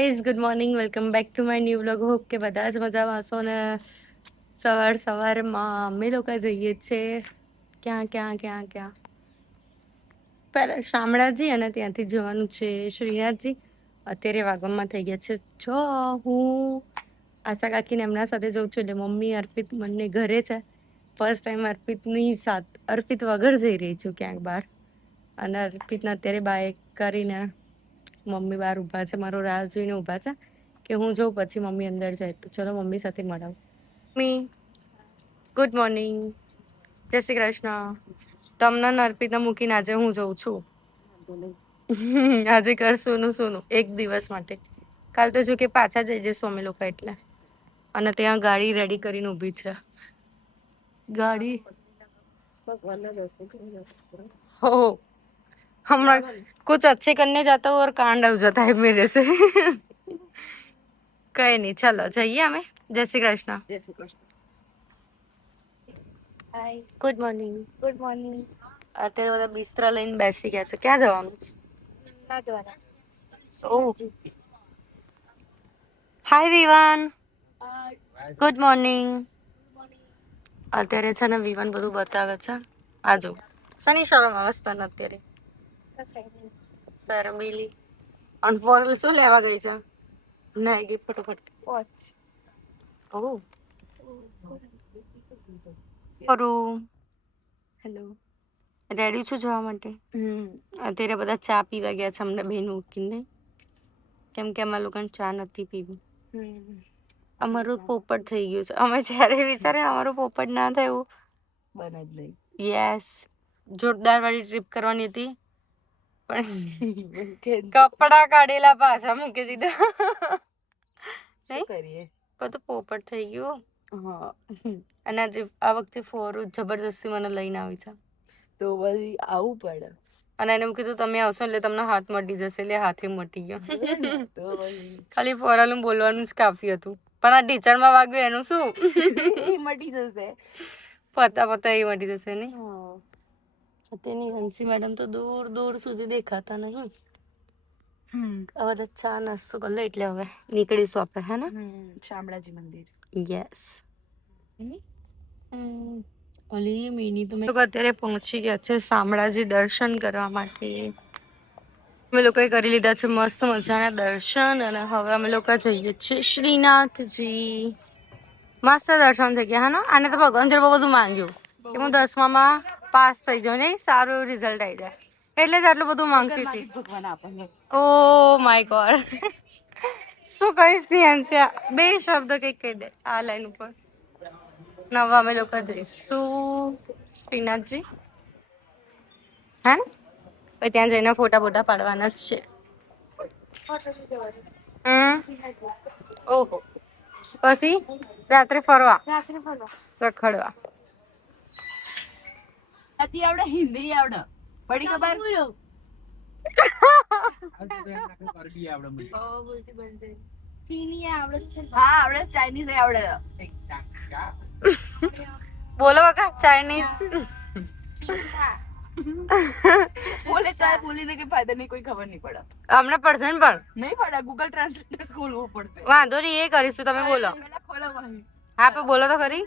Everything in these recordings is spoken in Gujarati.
Guys good morning welcome back to my new vlog. Hope કે બધા જ મજામાં હશો ને સવારમાં અમે લોકો જઈએ છીએ ક્યાં પહેલા શામળાજી અને ત્યાંથી જવાનું છે શ્રીનાથજી. અત્યારે વાગવામાં થઈ ગયા છે હું આશા કાકીને એમના સાથે જઉં છું એટલે મમ્મી અર્પિત બંને ઘરે છે. ફર્સ્ટ ટાઈમ અર્પિત વગર જઈ રહી છું ક્યાંક બહાર. અને અર્પિતને અત્યારે બાય કરીને મમ્મી બહાર ઊભા છે, મારો રાહ જોઈને ઊભા છે કે હું જઉં પછી મમ્મી અંદર જાય. તો ચલો મમ્મી સાથે મળાવું. મમ્મી ગુડ મોર્નિંગ, જય શ્રી કૃષ્ણ. તમને અર્પિતને મૂકીને આજે હું જઉં છું. આજે કર સોનું એક દિવસ માટે. કાલ તો જો કે પાછા જઈ જઈશું અમે લોકો એટલે. અને ત્યાં ગાડી રેડી કરીને ઊભી છે. ગાડી हो हम कुछ अच्छे करने जाता हूँ और कांड हो जाता है मेरे से. કઈ નહીં, ચલો જઈએ અમે. જય શ્રી કૃષ્ણ. હાય, ગુડ મોર્નિંગ. Good morning. અત્યારે બધા બિસ્તરા લઈને બેસી ગયા છે. ક્યાં જવાનું છે? ઓહ, હાય વિવાન, ગુડ મોર્નિંગ. અત્યારે છે ને વિવાન બધું બતાવે છે. આજો શની શરમ અવસ્થા ને અત્યારે શરમીલી અનફોર્મલ શું લેવા ગઈ છે? ના ગઈ ફટોફટ વોચ. ઓહ કરું. હેલો, રેડી છું જવા માટે. અત્યારે બધા ચા પીવા ગયા છે અમને બેન મૂકીને, કેમ કે અમારા લોકોને ચા નથી પીવી. અમારું પોપટ થઈ ગયું છે. અમે જ્યારે વિચારે અમારું પોપટ ના થાય એવું બને જ નહીં. યસ, જોરદાર વાળી ટ્રીપ કરવાની હતી પણ કપડા કાઢેલા પાછા મૂકી દીધા. શું કરીએ, બધું પોપટ થઈ ગયું. હા, અને આજે આ વખતે ફોરું જબરજસ્તી મને લઈને આવી છે તો પછી આવું પડે. અને એને કીધું તમે આવશો એટલે તમને હાથ મટી જશે, એટલે હાથે મટી ગયો. ખાલી ફોરાનું બોલવાનું જ કાફી હતું, પણ આ ટીચરમાં વાગ્યું એનું શું? એ મટી જશે, પતા એ મટી જશે ને. તેની હંસી મેડમ તો દૂર દૂર સુધી દેખાતા નહીં. હવે તો ચા નાસ્તો કરી લે એટલે હવે નીકળીશું આપણે, હે ને? શામળાજી મંદિર. યસ. ઓલી મિની તો અત્યારે પહોંચી ગયા છે શામળાજી દર્શન કરવા માટે. અમે લોકોએ કરી લીધા છે મસ્ત મજાના દર્શન અને હવે અમે લોકો જઈએ છીએ શ્રીનાથજી. મસ્ત દર્શન થઈ ગયા, હા ને? આને તો ભગવાન જોડે બહુ બધું માંગ્યું કે હું 10મામાં પાસ થઈ જાઉં, નહીં સારું એવું રિઝલ્ટ આવી જાય, એટલે જ આટલું બધું માંગતી હતી. ઓ માય ગોડ, શું કહીશ ધ્યાનથી? બે શબ્દ કઈક કહી દે આ લાઈન ઉપર. નવા અમે લોકો જઈશું શ્રીનાથજી, હા ને? પછી ત્યાં જઈને ફોટા બોટા પાડવાના જ છે. ઓહો, પછી રાત્રે ફરવા રખડવા. નથી આવડે, હિન્દી આવડે, પડી ખબર? હા આવડે, ચાઇનીઝ આવડે. બોલો બકા ચાઇનીઝ. બોલે તો બોલીને કે ફાયદા નહીં, કોઈ ખબર નહીં પડે. અમને પડશે ને, પણ નહીં પડે. ગૂગલ ટ્રાન્સલેટ ખોલવું પડશે. વાંધો નહીં, એ કરીશું, તમે બોલો. હા પણ બોલો તો ખરી.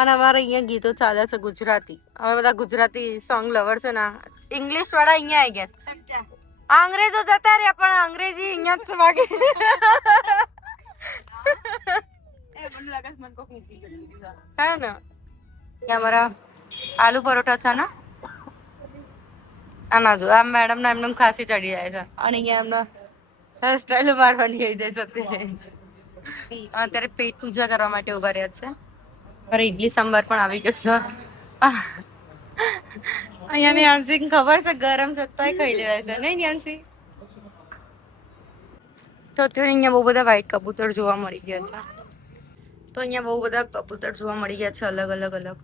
અને અમારે અહીંયા ગીતો ચાલે છે ગુજરાતી. અમે બધા ગુજરાતી સોંગ લવર છે ને. ઇંગ્લિશ વાળા અહીંયા આવી ગયા. અંગ્રેજો જતા રહ્યા પણ અંગ્રેજી અહીંયા જ છે બાકી. હે ને, અમારા આલુ પરોઠા છે ને. આના જો આ મેડમ ના એમને ખાંસી ચડી જાય છે અને અહીંયા એમને હેર સ્ટાઈલ મારવાની આવી જાય છે. અત્યારે પેટ પૂજા કરવા માટે ઉભા રહ્યા છે. મારે ઇડલી સાંભાર પણ આવી ગયો છે. અહીંયા ન્યાન્સી ખબર છે ગરમ છે તોય ખાઈ લેવાય છે, નહીં ન્યાન્સી? તો અત્યારે અહીંયા બહુ બધા વ્હાઈટ કબૂતર જોવા મળી ગયા છે. તો અહીંયા બહુ બધા કબૂતર જોવા મળી ગયા છે, અલગ અલગ અલગ.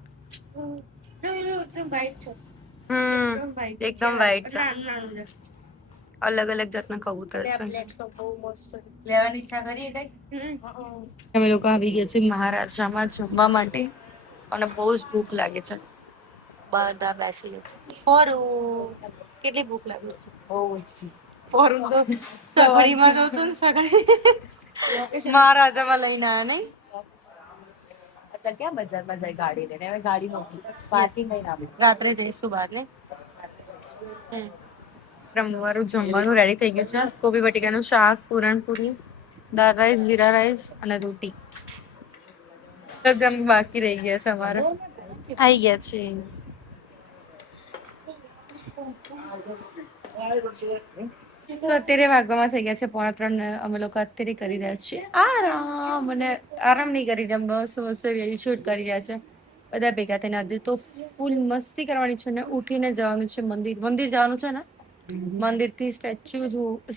એકદમ વ્હાઈટ છે. અલગ અલગ જાતના કબૂતર છે. લેવાની ઈચ્છા કરી કઈ? અમે લોકો આવી ગયા છે મહારાજામાં જમવા માટે અને બહુ જ ભૂખ લાગે છે. બધા બેસી ગયા છે. કેટલી ભૂખ લાગે છે? બહુ જ. ફોરું તો સગડીમાં જતું ને સગડી મહારાજામાં લઈને આવ્યા નહીં. અત્યારે ક્યાં બજારમાં જાય ગાડી લઈને? હવે ગાડી મોકલી પાર્કિંગ લઈને આવી. રાત્રે જઈશું બહાર ને. મારું જમવાનું રેડી થઈ ગયું છે. કોબી બટેકાનું શાક, પૂરણપૂરી, દાળ રાઈસ, જીરા રાઈસ અને રોટી. બાકી રહી ગયા છે અમારે. આવી ગયા છે. તો અત્યારે વાગવામાં થઈ ગયા છે 2:45. અમે લોકો અત્યારે કરી રહ્યા છીએ આરામ. અને આરામ નહીં કરી રહ્યા, બસ શૂટ કરી રહ્યા છે બધા ભેગા થઈને. આજે તો ફૂલ મસ્તી કરવાની છે ને ઉઠીને જવાનું છે મંદિર જવાનું છે ને. મંદિર થી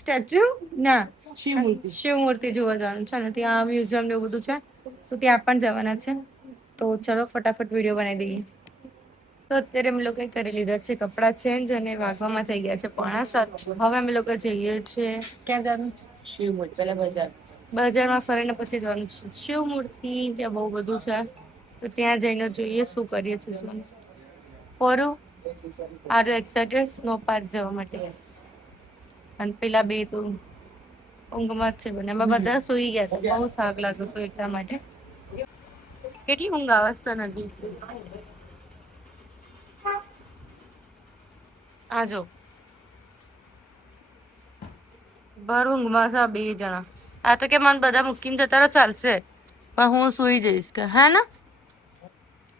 સ્ટેચ્યુ ના શિવ મૂર્તિ જોવા જવાનું છે ને. ત્યાં મ્યુઝિયમ ને એવું બધું છે તો ત્યાં પણ જવાના છે. તો ચલો ફટાફટ વિડીયો બનાવી દઈએ. તો અત્યારે અમે લોકો કરી લીધા છે કપડાં ચેન્જ અને વાગવામાં થઈ ગયા છે 6:45. હવે અમે લોકો જઈએ છીએ ક્યાં જવાનું? શિવ મૂર્તિ પેલા બજારમાં ફરીને પછી જવાનું છે શિવ મૂર્તિ. ત્યાં બહુ બધું છે તો ત્યાં જઈને જોઈએ શું કરીએ છીએ. શું ફોરું આર એક્સાઇટેડ સ્નો પાર્ક જવા માટે. અને પેલા બે તો ઊંઘમાં જ છે બંને. અમે બધા સુઈ ગયા હતા, બહુ થાક લાગ્યો હતો એટલા માટે. કેટલી ઊંઘ આવે છે નથી. આ જો ભર ઊંઘમાં છે બે જણા. આ તો કે મને બધા મૂકીને જતા રહો ચાલશે પણ હું સુઈ જઈશ કે હે ને.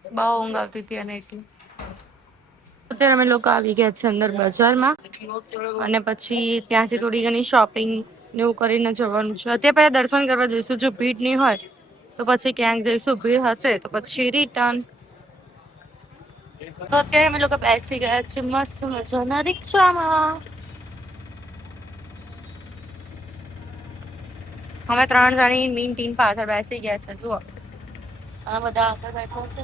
બહુ ઊંઘ આવતી હતી અને એટલી. અત્યારે અમે લોકો આવી ગયા છે અંદર બજારમાં અને પછી ત્યાંથી થોડી ઘણી શોપિંગ ને એવું કરીને જવાનું છે. અત્યારે પહેલા દર્શન કરવા જઈશું. જો ભીડ નહીં હોય તો પછી ક્યાંક જઈશું, ભીડ હશે તો પછી રિટર્ન. તો અત્યારે અમે લોકો બેસી ગયા છે મસ્ત મજાના રિક્ષામાં. અમે 3 જણી મીન ટીમ પાછળ બેસી ગયા છે. જુઓ આ બધા આગળ બેઠા છે.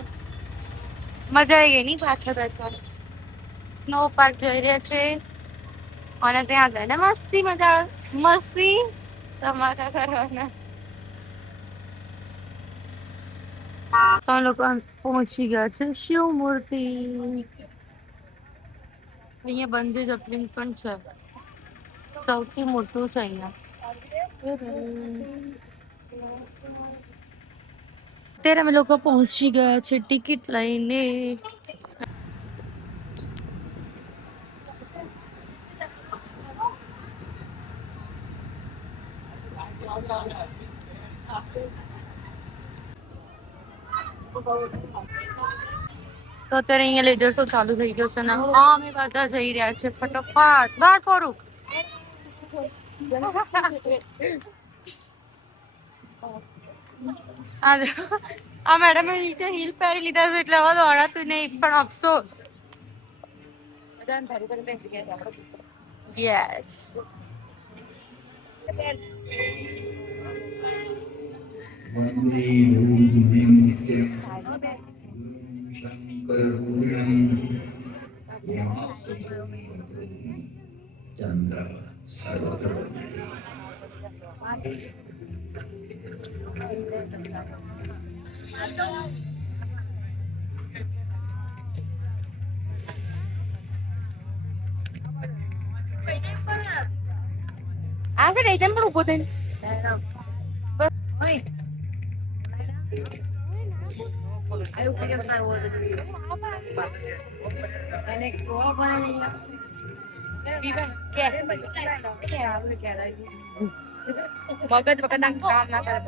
મજા આવી ગઈ ની પાછળ બેસવાની. સ્નો પાર્ક જોઈ રહ્યા છે અને ત્યાં જઈને મસ્તી ધમાકા કરવાના. તો લોકો પહોંચી ગયા છે શિવ મૂર્તિ. અહીંયા બંજી જમ્પિંગ પણ છે, સૌથી મોટું છે અહીંયા. અત્યારે અમે લોકો પહોંચી ગયા છે ટિકિટ લઈને. તો અત્યારે અહીંયા લેઝર શો ચાલુ થઈ ગયો છે ને અમે બધા જઈ રહ્યા છે ફટાફટ બહાર ફોરું. આ મેડમે નીચે હીલ પહેરી લીધા છે એટલે હવે દોડાતું નહીં પણ અફસોસ. યસ. આ છે રેજન પણ ઉભો થઈને મગજ વગર કામ ના કરે.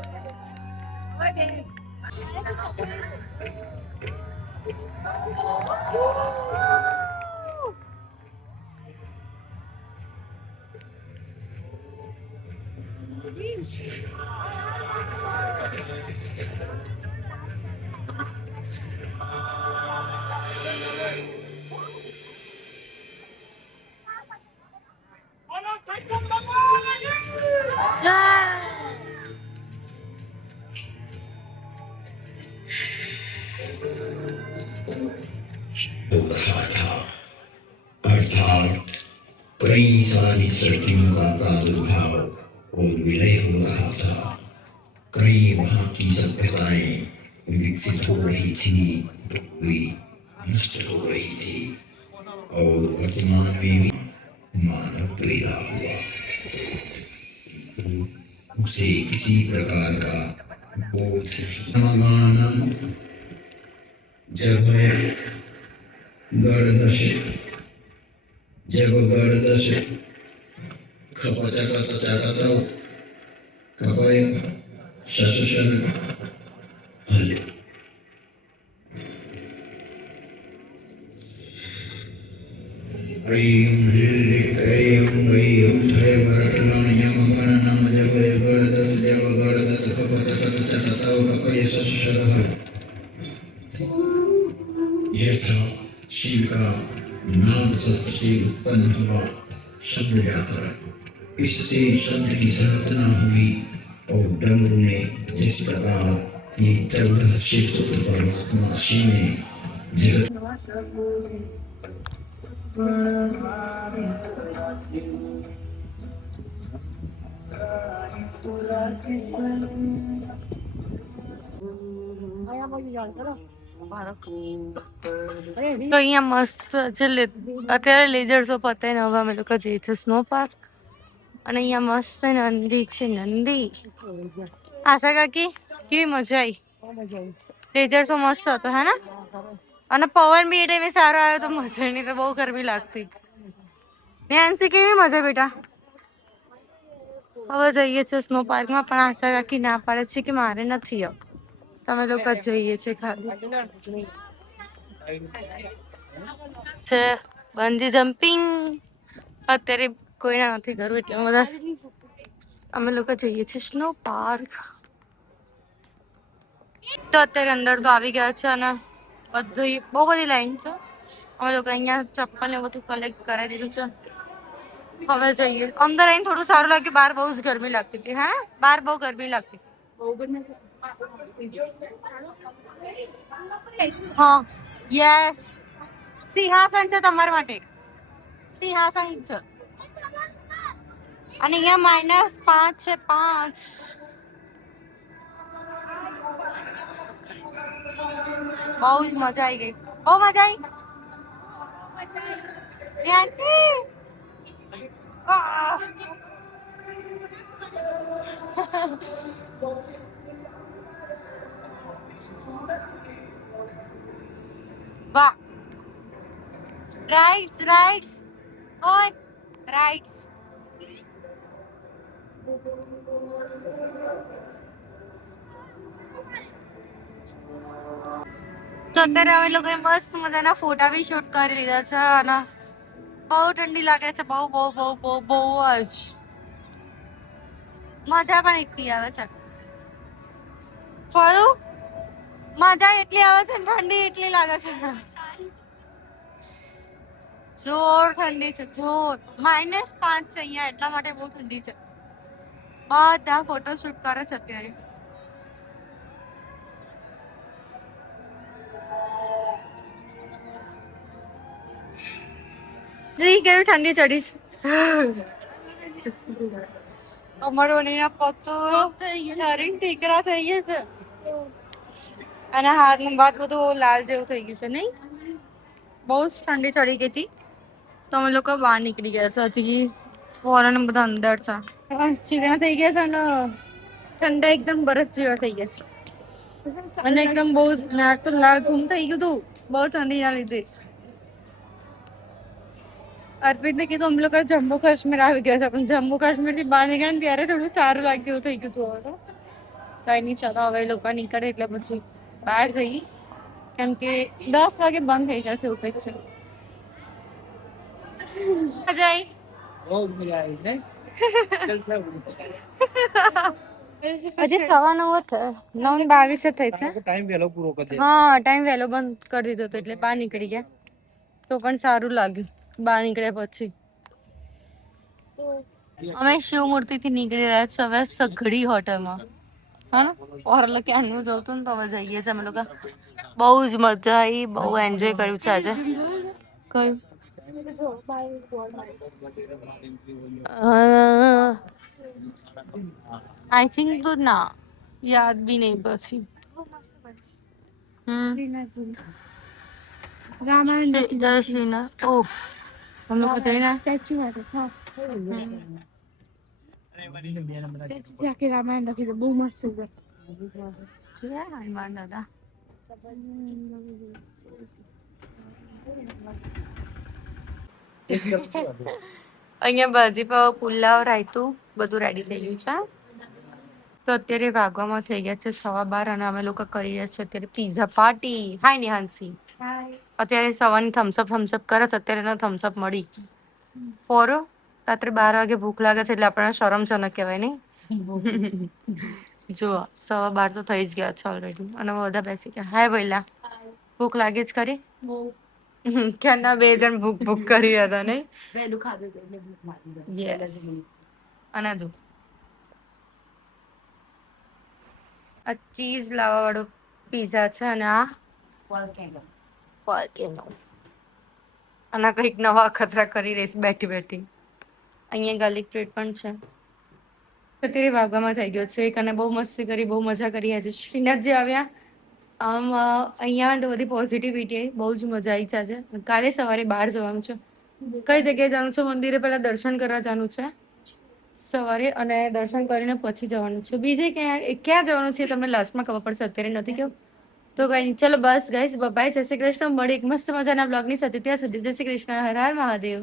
अर्थात कई सारी सृष्टियों का प्रादुर्भाव और विलय हो रहा था. कई वहाँ की सभ्यताएं विकसित हो रही थी, कोई नष्ट हो रही थी और वर्तमान में भी मानव प्रेरा हुआ। उसे किसी प्रकार का बोध समानम जब गर्दश जब गर्दश खपचटत चटत कपय शशुशन हल अय्युं अय्युं थय वरटनं यमगण नम जब गर्दश खपचटत चटत कपय शशुशन हल। यह था शिव का नाद शस्त्र से उत्पन्न हुआ शब्द व्याकरण। इससे शब्द की संरचना हुई और डमरू ने जिस प्रकार ये 14 शिव सूत्र परमात्मा शिव ने जगत તો અહીંયા મસ્ત છે અત્યારે લેઝર શો પતાવીને હવે અમે લોકો જઈએ છીએ સ્નો પાર્ક અને અહીંયા મસ્ત નંદી છે નંદી. આશા કાકી કેવી મજા આવી? લેઝર શો મસ્ત હતો હે ને? અને પવન બી એ ટાઈમે સારો આવ્યો તો મજા નહીં તો બહુ ગરમી લાગતી. નેન્સી કેવી મજા બેટા? હવે જઈએ છીએ સ્નો પાર્કમાં પણ આશા કાકી ના પાડે છે કે મારે નથી આવ તમે લોકો જઈએ છીએ ખાલી છે બંજી જમ્પિંગ અત્યારે કોઈના નથી કરવું એટલે બધા અમે લોકો જઈએ છીએ સ્નો પાર્ક. તો અત્યારે અંદર તો આવી ગયા છે અને બધી બહુ બધી લાઈન છે. અમે લોકો અહીંયા ચપ્પલ ને બધું કલેક્ટ કરાવી દીધું છે. હવે જઈએ અંદર આવીને થોડું સારું લાગ્યું. બહાર બહુ જ ગરમી લાગતી હતી. હા બહાર બહુ ગરમી લાગતી. હા યસ સિંહાસન છે તમારા માટે. સિંહાસન છે અને અહીંયા -5 છે 5. બહુ જ મજા આવી ગઈ. બહુ મજા આવી. નેન્સી વાહ રાઇટ્સ ઓય રાઇટ્સ. તો અત્યારે અમે લોકોએ મસ્ત મજાના ફોટા બી શૂટ કરી લીધા છે અને બહુ ઠંડી લાગે છે. બહુ બહુ બહુ બહુ બહુ જ મજા પણ એટલી આવે છે. ફરું મજા એટલી આવે છે ઠંડી એટલી લાગે છે. જોર ઠંડી છે જોર. -5 છે અહીંયા એટલા માટે બહુ ઠંડી છે. બધા ફોટો શૂટ કરે છે અત્યારે. જી કેવી ઠંડી ચડી છે. અમારો નીના પગ તો ઠરીને ટીકરા થઈ ગયા છે અને હાથ નું બાદ બધું લાલ જેવું થઈ ગયું છે નહીં. બહુ જ ઠંડી ચડી ગઈ હતી તો અમે લોકો બહાર નીકળી ગયા છે. હજી ફોરન બધા અંદર છે. ચીકણા થઈ ગયા છે અને ઠંડા એકદમ બરફ જેવા થઈ ગયા છે અને એકદમ બહુ નાક તો લાલ ઘૂમ થઈ ગયું હતું બહુ ઠંડી ના લીધે. અર્પિતને કીધું અમે લોકો જમ્મુ કાશ્મીર આવી ગયા છે પણ જમ્મુ કાશ્મીર થી બહાર નીકળ્યા ને ત્યારે થોડું સારું લાગ્યું થઈ ગયું હતું. હવે કઈ નહીં ચાલો હવે લોકો નીકળે એટલે પછી બહાર જઈએ કેમ કે 10 વાગે બંધ થઈ જશે એવું કંઈક છે. હજી 9:15 9:22 થઈ છે. ટાઈમ વહેલો પૂરો કરી દીધો. હા ટાઈમ વહેલો બંધ કરી દીધો હતો એટલે બહાર નીકળી ગયા તો પણ સારું લાગ્યું. બહાર નીકળ્યા પછી અમે શિવ મૂર્તિ થી નીકળી રહ્યા છીએ હવે સઘડી હોટલમાં. હા ઓરલ ક્યાંનું જવું ને તો હવે જઈએ છીએ અમે લોકો. બહુ જ મજા આવી. બહુ એન્જોય કર્યું છે આજે. કયું આઈ થિંક તો ના યાદ બી નહીં પછી. જય શ્રીનાથ. ઓહ हम लोग को ना સ્ટેચ્યુ માટે હા સ્ટેચ્યુ આખી રામાયણ લખી છે બહુ મસ્ત છે જોયા હનુમાન દાદા અહીંયા ભાજી પાવ પુલાવ રાયતું બધું રેડી થઈ ગયું છે તો અત્યારે વાગવામાં થઈ ગયા છે 12:15 અને અમે લોકો કરી રહ્યા છે અત્યારે પીઝા પાર્ટી હાય નિહાંશી અત્યારે સવારની થમ્સઅપ કરે છે અત્યારે એનો થમ્સઅપ મળી પોરો રાત્રે 12 વાગે ભૂખ લાગે છે એટલે આપણને શરમજનક કહેવાય નહીં જો 12:15 તો થઈ જ ગયા છે ઓલરેડી અને બધા બેસી ગયા હાય ભઈલા ભૂખ લાગે જ ખરી ક્યારના 2 જણ ભૂખ કરી હતા નહીં વહેલું ખાધું હતું એટલે ભૂખ લાગી Yes. અને જો આ ચીઝ લાવા વાળો પીઝા છે અને આ પોલ્કેનો અને કંઈક નવા અખતરા કરી રહીશ બેઠી બેઠી અહીંયા ગાર્લિક બ્રેડ પણ છે અત્યારે વાગવામાં થઈ ગયો છે એક અને બહુ મસ્તી કરી બહુ મજા કરી આજે શ્રીનાથ જે આવ્યા આમ અહીંયા તો બધી પોઝિટિવિટી બહુ જ મજા આવી છે આજે કાલે સવારે બહાર જવાનું છે કઈ જગ્યાએ જવાનું છે મંદિરે પહેલા દર્શન કરવા જવાનું છે સવારે અને દર્શન કરીને પછી જવાનું છે બીજે ક્યાં જવાનું છે તમને લાસ્ટમાં ખબર પડશે અત્યારે નથી કેવું તો કઈ નહીં ચલો બસ ગાઈસ બાય જય શ્રી કૃષ્ણ મળી એક મસ્ત મજાના બ્લોગની સાથે ત્યાં સુધી જય શ્રી કૃષ્ણ હર હર મહાદેવ